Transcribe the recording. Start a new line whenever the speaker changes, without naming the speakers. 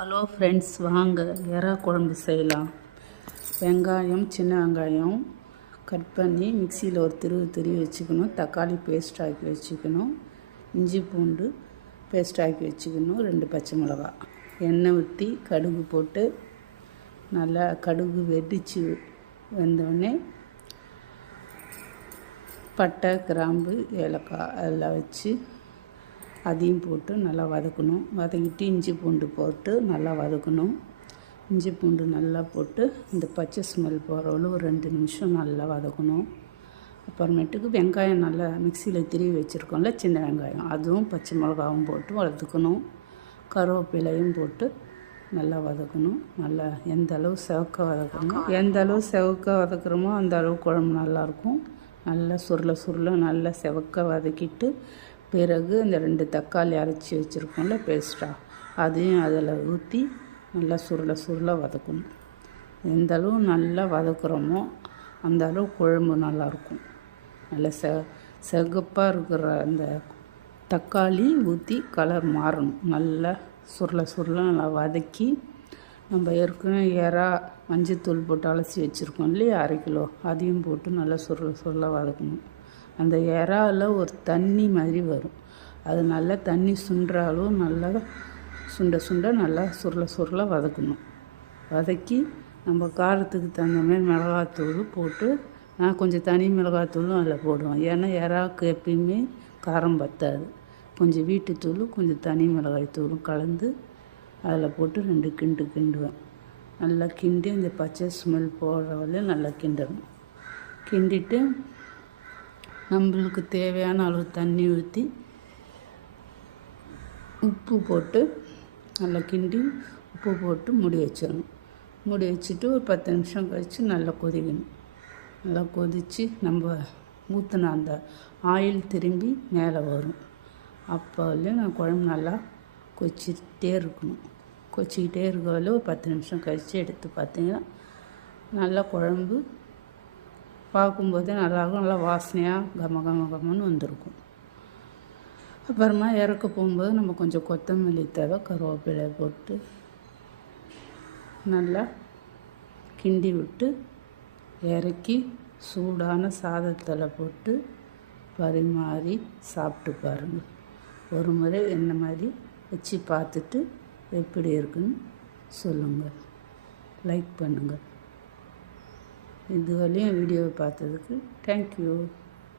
Hello friends வாங்க. இறா குழம்பு செய்யலாம். வெங்காயம் சின்ன வெங்காயம் கட் பண்ணி மிக்சியில் ஒரு திருவு திருவி வச்சுக்கணும். தக்காளி பேஸ்ட் ஆக்கி வச்சுக்கணும். இஞ்சி பூண்டு பேஸ்ட் ஆக்கி வச்சுக்கணும். ரெண்டு பச்சை மிளகா. எண்ணெய் ஊற்றி கடுகு போட்டு நல்லா கடுகு வெடித்து வந்தோடனே பட்டை கிராம்பு ஏலக்காய் எல்லாம் வச்சு அதையும் போட்டு நல்லா வதக்கணும். வதக்கிட்டு இஞ்சி பூண்டு போட்டு நல்லா வதக்கணும். இஞ்சி பூண்டு நல்லா போட்டு இந்த பச்சை ஸ்மெல் போகிறவளவு ஒரு ரெண்டு நிமிஷம் நல்லா வதக்கணும். அப்புறமேட்டுக்கு வெங்காயம் நல்லா மிக்சியில் திருவி வச்சுருக்கோம்ல சின்ன வெங்காயம். அதுவும் பச்சை மிளகாவும் போட்டு வதக்கணும். கருவேப்பிலையும் போட்டு நல்லா வதக்கணும். நல்லா எந்த அளவு செவக்க வதக்கணும். எந்த அளவு செவக்க வதக்குறோமோ அந்த அளவு குழம்பு நல்லாயிருக்கும். நல்லா சுருள சுருள நல்லா செவக்க வதக்கிட்டு பிறகு இந்த ரெண்டு தக்காளி அரைச்சி வச்சுருக்கோம்ல பேஸ்ட்டாக அதையும் அதில் ஊற்றி நல்லா சுருள சுருள வதக்கணும். எந்த அளவு நல்லா வதக்குறோமோ அந்த அளவு குழம்பு நல்லாயிருக்கும் நல்லா செ செகப்பாக இருக்கிற அந்த தக்காளி ஊற்றி கலர் மாறணும். நல்லா சுருள சுருள நல்லா வதக்கி நம்ம ஏற்கனவே எறா மஞ்சத்தூள் போட்டு அலசி வச்சுருக்கோம் இல்லையா அரை கிலோ அதையும் போட்டு நல்லா சுருள சுருள வதக்கணும். அந்த இறால ஒரு தண்ணி மாதிரி வரும். அது நல்லா தண்ணி சுண்டாலும் நல்லா சுண்ட சுண்ட நல்லா சுருள சுருள வதக்கணும். வதக்கி நம்ம காரத்துக்கு தகுந்த மாதிரி மிளகாத்தூள் போட்டு நான் கொஞ்சம் தனி மிளகாத்தூளும் அதில் போடுவேன். ஏன்னா இறாவுக்கு எப்பயுமே காரம் பத்தாது. கொஞ்சம் வீட்டுத்தூளும் கொஞ்சம் தனி மிளகாய் தூளும் கலந்து அதில் போட்டு ரெண்டு கிண்டு கிண்டுவேன். நல்லா கிண்டி இந்த பச்சை ஸ்மெல் போடுற வரையும் நல்லா கிண்டணும். கிண்டிட்டு நம்மளுக்கு தேவையான அளவு தண்ணி ஊற்றி உப்பு போட்டு நல்லா கிண்டி உப்பு போட்டு மூடி வச்சிடணும். மூடி வச்சுட்டு ஒரு பத்து நிமிஷம் கழித்து நல்லா கொதிக்கணும். நல்லா கொதித்து நம்ம ஊற்றின அந்த ஆயில் திரும்பி மேலே வரும். அப்போ வந்து நான் குழம்பு நல்லா கொச்சிக்கிட்டே இருக்கணும். கொச்சிக்கிட்டே இருக்கவில்ல ஒரு பத்து நிமிஷம் கழித்து எடுத்து பார்த்தீங்கன்னா நல்லா குழம்பு பார்க்கும்போதே நல்லாவும் நல்லா வாசனையாக கம கம கமன்னு வந்திருக்கும். அப்புறமா இறக்க போகும்போது நம்ம கொஞ்சம் கொத்தமல்லி தேவை கருவேப்பிலை போட்டு நல்லா கிண்டி விட்டு இறக்கி சூடான சாதத்தில் போட்டு பரிமாறி சாப்பிட்டு பாருங்கள் ஒரு முறை என்ன மாதிரி வச்சு பார்த்துட்டு எப்படி இருக்குன்னு சொல்லுங்கள் லைக் பண்ணுங்கள் இதுவரையும் வீடியோவை பார்த்ததுக்கு தேங்க்யூ